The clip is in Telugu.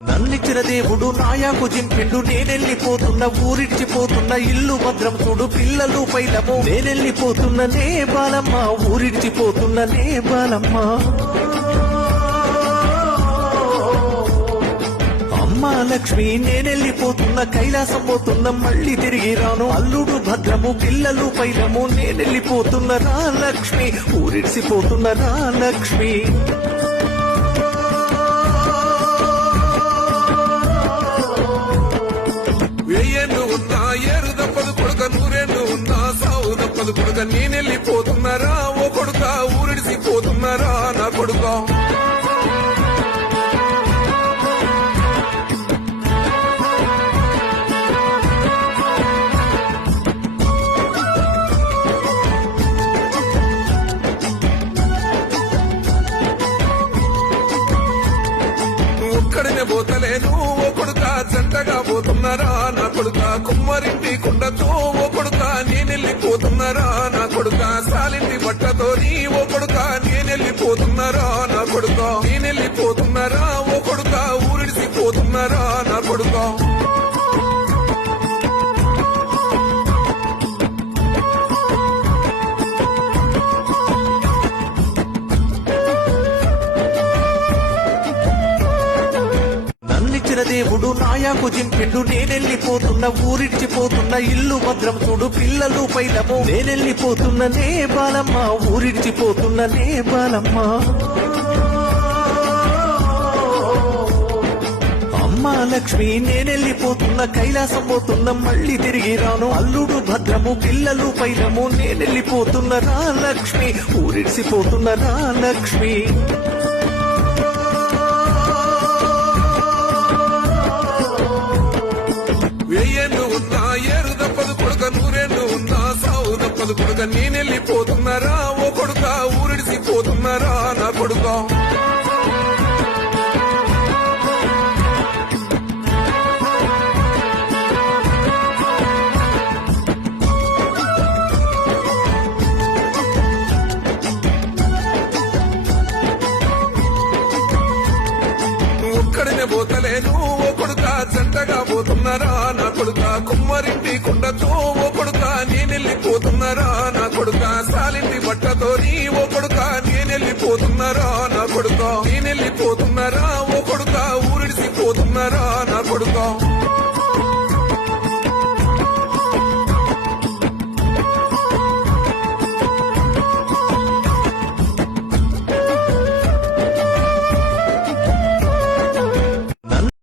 నన్నిచ్చిన దేవుడు నాయాకు జింపిండు నేనెళ్ళిపోతున్న ఊరిడ్చిపోతున్న ఇల్లు భద్రం చూడు పిల్లలు పైలము నేనెళ్ళిపోతున్న నే బాలమ్మ ఊరిడ్చిపోతున్న నే బాలమ్మ అమ్మా లక్ష్మి నేనెళ్ళిపోతున్న కైలాసం పోతున్న మళ్ళీ తిరిగి రాను అల్లుడు భద్రము పిల్లలు పైలము నేనెళ్ళిపోతున్న రా లక్ష్మి ఊరిడ్చిపోతున్న రా లక్ష్మి నూరేళ్ళు ఉన్నా సావు తప్పదు కొడుక నేనెళ్ళిపోతున్నారా ఓ కొడుక ఊరిడిసిపోతున్నారా నా కొడుక ఒక్కడినే పోతలేను ఓ కొడుక జంటగా పోతున్నారా నా కొడుక కుమ్మరింటి కుండతో ఓ కొడుక నేనెళ్ళిపోతున్నారా నా కొడుక సాలింటి బట్టతోని ఓ కొడుక నేనెళ్ళిపోతున్నారా నా కొడుక నేనెళ్ళిపోతున్నారా ఓ కొడుక ఊరిడిసిపోతున్నారా నా కొడుక దేవుడు నాయాకు జింపిండు నేనెళ్ళిపోతున్న ఊరిడ్చిపోతున్న ఇల్లు భద్రం చూడు పిల్లలు పైలము నేనెళ్ళిపోతున్న నే బాలమ్మ ఊరిడ్చిపోతున్న నే బాలమ్మ అమ్మా లక్ష్మి నేనెళ్ళిపోతున్న కైలాసం పోతున్న మళ్ళీ తిరిగి రాను అల్లుడు భద్రము పిల్లలు పైలము నేనెళ్ళిపోతున్న రా లక్ష్మి ఊరిడ్చిపోతున్న రా లక్ష్మి నూరేళ్ళు ఉన్నా సావు తప్పదు కొడుక నేనెళ్ళిపోతున్నారా ఓ కొడుక ఊరిడిసిపోతున్నారా నా కొడుక ఒక్కడినే పోతలేను ఓ కొడుక జంటగా పోతున్నారా నా కొడుక కుమ్మరింటి కుండతో ఓ కొడుక నేనెళ్ళిపోతున్నారా నా కొడుక సాలి